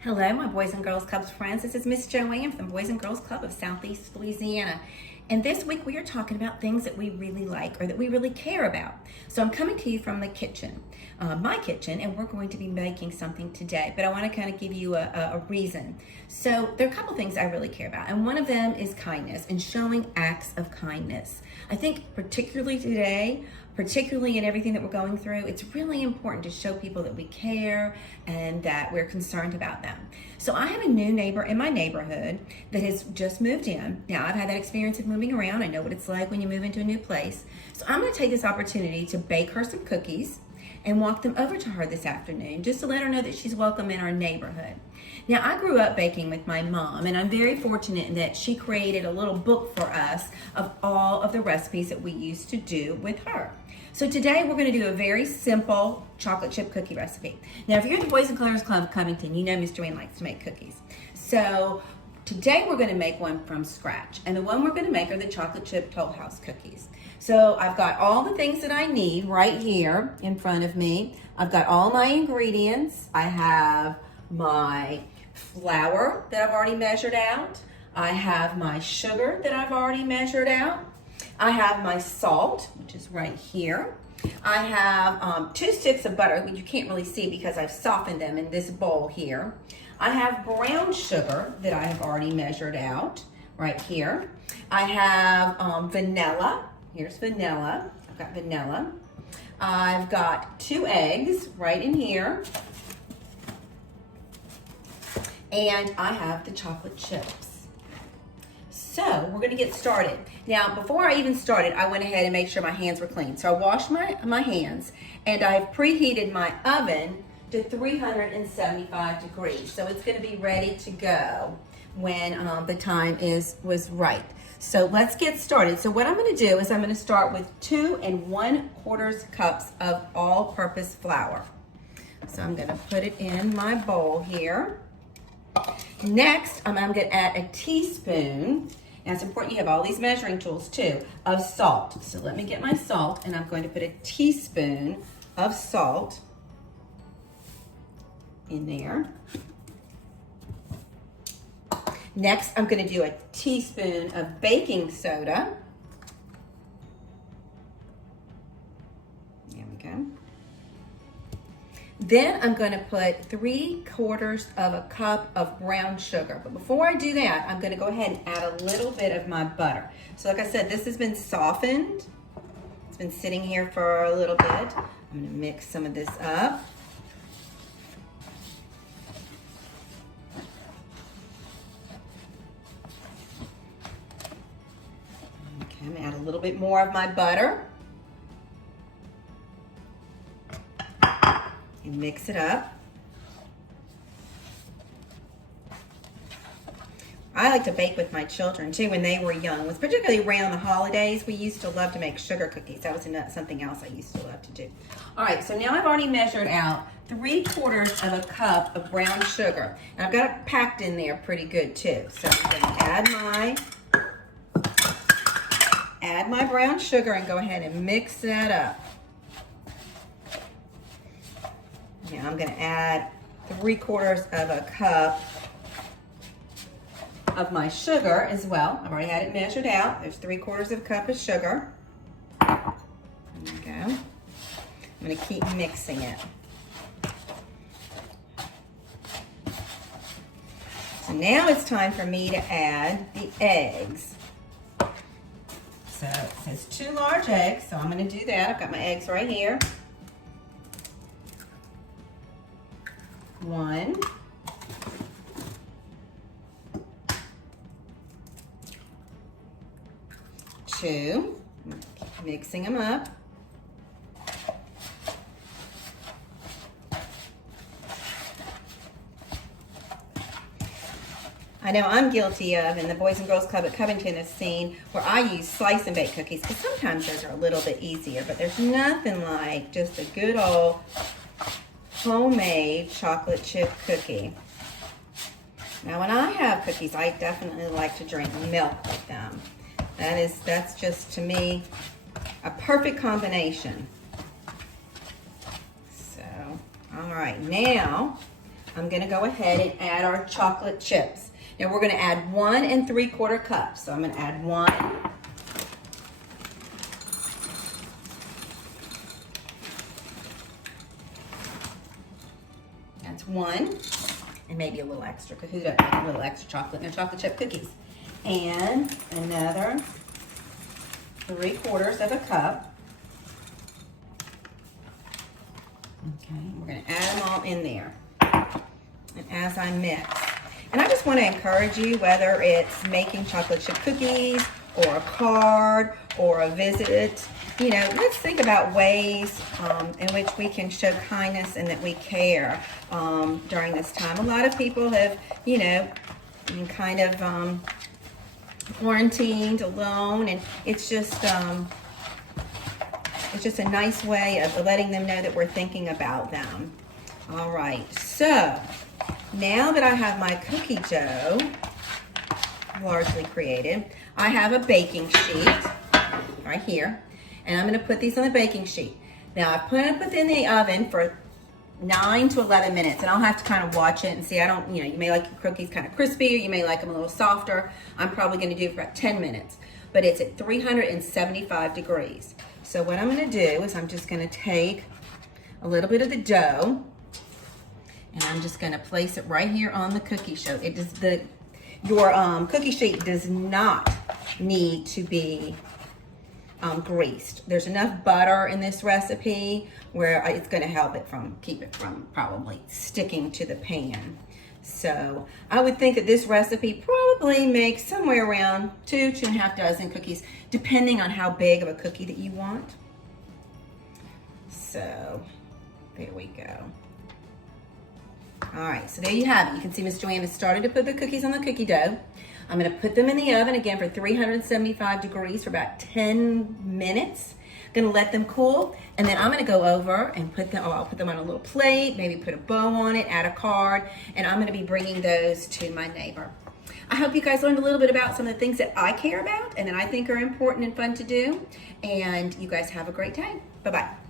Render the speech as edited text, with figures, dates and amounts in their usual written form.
Hello, my Boys and Girls Club friends. This is Miss JoAnne from the Boys and Girls Club of Southeast Louisiana. And this week we are talking about things that we really like or that we really care about. So I'm coming to you from the kitchen, my kitchen, and we're going to be making something today. But I want to kind of give you a reason. So there are a couple things I really care about. And one of them is kindness and showing acts of kindness. I think particularly today, particularly in everything that we're going through, it's really important to show people that we care and that we're concerned about them. So I have a new neighbor in my neighborhood that has just moved in. Now, I've had that experience of moving around. I know what it's like when you move into a new place. So I'm going to take this opportunity to bake her some cookies and walk them over to her this afternoon just to let her know that she's welcome in our neighborhood. Now, I grew up baking with my mom, and I'm very fortunate in that she created a little book for us of all of the recipes that we used to do with her. So today we're going to do a very simple chocolate chip cookie recipe. Now, if you're at the Boys and Girls Club of Covington, you know Miss JoAnne likes to make cookies. So today we're going to make one from scratch, and the one we're going to make are the chocolate chip Toll House cookies. So I've got all the things that I need right here in front of me. I've got all my ingredients. I have my flour that I've already measured out. I have my sugar that I've already measured out. I have my salt, which is right here. I have 2 sticks of butter, which you can't really see because I've softened them in this bowl here. I have brown sugar that I have already measured out right here. I have vanilla. Here's vanilla. I've got vanilla. I've got 2 eggs right in here. And I have the chocolate chips. So we're gonna get started. Now, before I even started, I went ahead and made sure my hands were clean. So I washed my hands, and I've preheated my oven to 375 degrees. So it's gonna be ready to go when the time was right. So let's get started. So what I'm gonna do is I'm gonna start with 2 1/4 cups of all-purpose flour. So I'm gonna put it in my bowl here. Next, I'm gonna add a teaspoon. Now it's important you have all these measuring tools too, of salt. So let me get my salt, and I'm going to put a teaspoon of salt in there. Next, I'm going to do a teaspoon of baking soda. There we go. Then I'm going to put 3/4 of a cup of brown sugar. But before I do that, I'm going to go ahead and add a little bit of my butter. So like I said, this has been softened. It's been sitting here for a little bit. I'm going to mix some of this up. Okay, I'm going to add a little bit more of my butter. And mix it up. I like to bake with my children too when they were young. With particularly around the holidays, we used to love to make sugar cookies. That was something else I used to love to do. All right, so now I've already measured out 3/4 of a cup of brown sugar. And I've got it packed in there pretty good too. So I'm going to add my brown sugar and go ahead and mix that up. Now I'm going to add 3/4 of a cup of my sugar as well. I've already had it measured out. There's 3/4 of a cup of sugar. There we go. I'm going to keep mixing it. So now it's time for me to add the eggs. So it says 2 large eggs, so I'm going to do that. I've got my eggs right here. 1, 2, mixing them up. I know I'm guilty of, and the Boys and Girls Club at Covington has seen, where I use slice and bake cookies, because sometimes those are a little bit easier, but there's nothing like just a good old homemade chocolate chip cookie. Now when I have cookies, I definitely like to drink milk with them. That's just, to me, a perfect combination. So, all right, now I'm gonna go ahead and add our chocolate chips. Now we're gonna add 1 3/4 cups. So I'm gonna add 1. That's 1. And maybe a little extra, because who doesn't like a little extra chocolate in their chocolate chip cookies? And another 3/4 of a cup. Okay, we're gonna add them all in there. And as I mix, and I just want to encourage you, whether it's making chocolate chip cookies or a card or a visit, you know, let's think about ways in which we can show kindness and that we care during this time. A lot of people have, you know, been kind of quarantined alone, and it's just a nice way of letting them know that we're thinking about them. All right, so now that I have my cookie dough largely created, I have a baking sheet right here, and I'm going to put these on the baking sheet. Now I put them in the oven for 9 to 11 minutes, and I'll have to kind of watch it and see. I don't, you know, you may like your cookies kind of crispy, or you may like them a little softer. I'm probably going to do it for about 10 minutes, but it's at 375 degrees. So what I'm going to do is I'm just going to take a little bit of the dough, and I'm just going to place it right here on the cookie sheet. It does your cookie sheet does not need to be greased. There's enough butter in this recipe where it's going to help it keep it from probably sticking to the pan. So I would think that this recipe probably makes somewhere around 2.5 dozen cookies, depending on how big of a cookie that you want. So there we go. All right, so there you have it. You can see Miss JoAnne has started to put the cookies on the cookie dough. I'm going to put them in the oven again for 375 degrees for about 10 minutes. I'm going to let them cool, and then I'm going to go over and put them, I'll put them on a little plate, maybe put a bow on it, add a card, and I'm going to be bringing those to my neighbor. I hope you guys learned a little bit about some of the things that I care about and that I think are important and fun to do, and you guys have a great day. Bye-bye.